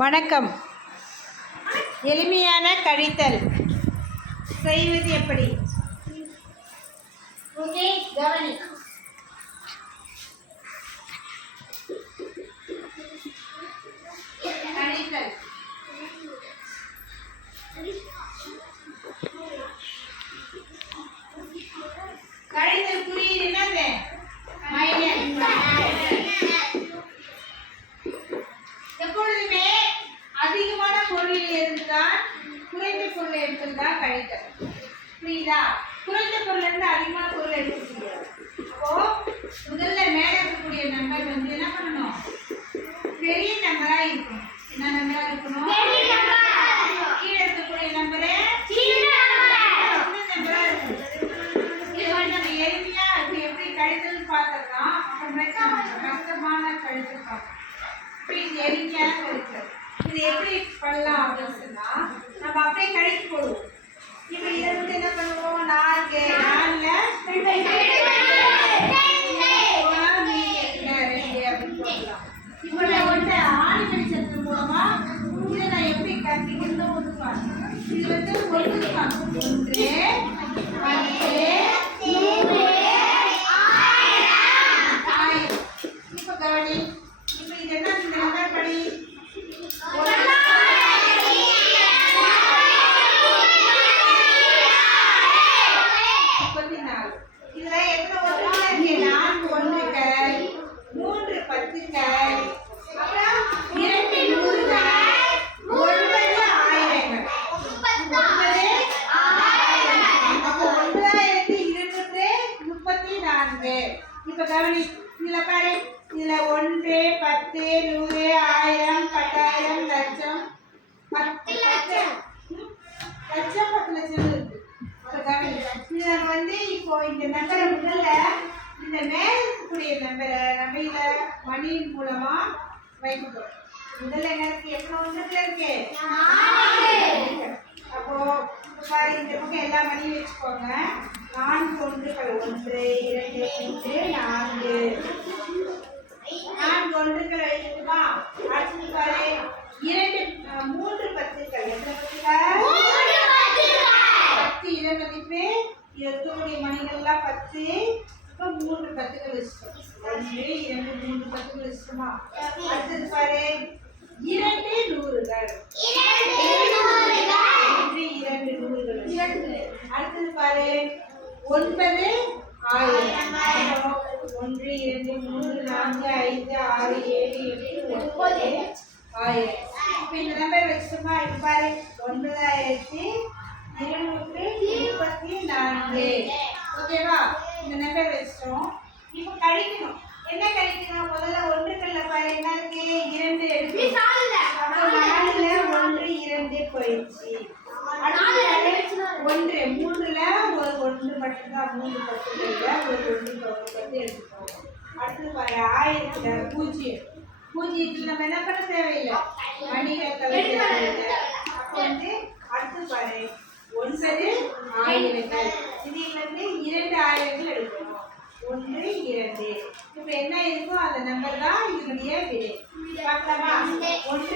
வணக்கம். எளிமையான கழித்தல் செய்வது எப்படி? ஓகே, கவனி. கழித்தல் கழித்தல் குறியீடு என்னது? எப்பொழுதுமே அதிகமான பொருளில் இருந்தால் குறைந்த பொருளை எடுத்துதான் கழித்தல். புரியுதா? குறைந்த பொருள் இருந்து அதிகமான பொருளை எடுக்க முடியாது. அப்போ முதல்ல மேல இருக்கக்கூடிய நம்பர் வந்து என்ன பண்ணணும்? பெரிய நம்பரா இருக்கணும். என்ன நம்பரா இருக்கணும்? கீழே இருக்கக்கூடிய நம்பரு நம்பரா இருக்கணும். எளிமையா இது எப்படி கழித்தல் பார்த்துக்கலாம். அப்புறமேட்டு கஷ்டமான கழித்தல் பார்க்கலாம். இது எளிமையான கழித்தல். இது எப்படி பண்ணலாம் அப்படின்னு சொன்னா, நம்ம அப்படியே கழித்து போடுவோம். இப்போ இதை வந்து என்ன பண்ணுவோம்? 4 4ல 2 அப்படின்னு போடலாம். இப்போ நான் வந்து ஆணி கழிச்சது மூலமா இதை நான் எப்படி கண்டிக்கணும் ஒதுக்குவாங்க. இது வந்து ஒதுக்குவாங்க. 1 10 இப்போ கவனி. இப்போ இது என்ன? இந்த நம்பர் படி. இதுல எத்தனை ஒன்றுகள் இருக்கு? 4 ஒன்றுகள், 3 10கள், அப்புறம் 2 நூறுகள், 9 ஆயிரங்கள். 9234. இப்ப கவனி. இதுல பாரு, இதுல 1 10 100 1000 10000 லட்சம் 10 லட்சம் 10 லட்சம் இருக்கு. இதை வந்து இப்போ இந்த நம்பரை முதல்ல இந்த மேல இருக்கக்கூடிய நம்பரை நம்ம இதை மணியின் மூலமா வைக்கிறோம். முதல்ல என்ன இருக்கு? எத்தனை ஒன்றுல இருக்கு? அப்போ இந்த பக்கம் எல்லா மணியும் வச்சுக்கோங்க. 4 ஒன்றுகள் 1 2 3 4 ஒன்றுகள் எழுதுமா? அடுத்து பாரு 3 10கள். எத்தனை பத்துகள்? 10 இட மதிப்பு. இருக்கக்கூடிய மணிகள்லாம் 10. இப்போ 3 10கள் வச்சுட்டோம். 1 2 3 10கள் வச்சுட்டோமா? அடுத்தது பாரு 2 நூறுகள். 2 நூறுகள். அடுத்தது பாரு 9 ஆயிரம். 1 2 3 4 5 6 7 8 9 ஆயிரம். இப்போ இந்த நம்பர் வச்சுட்டோமா? இப்போ பாரு 9234. ஓகேவா? இந்த நம்பர் வச்சிட்டோம். இப்போ கழிக்கணும். என்ன கழிக்கணும்? முதல்ல ஒன்றுகள்ல பாரு என்ன இருக்கு? 2 இருக்கு. அப்போ 4ல 1 2 போயிடுச்சு. 1 3ல ஒரு 1 மட்டும்தான். 3 10ல ஒரு 1 10 எடுத்துக்கோங்க. அடுத்து பாரு 1000ல 0. 0க்கு நம்ம என்ன பண்ண தேவையில்லை, மணிகள் கழிக்க. அப்போ வந்து அடுத்து பாரு 9 ஆயிரங்கள். இதில் வந்து 2 ஆயிரங்கள் எடுக்கணும். 1 2. இப்போ என்ன இருக்கோ அந்த நம்பர் தான் இதனுடைய விடை. பார்க்கலாமா? 1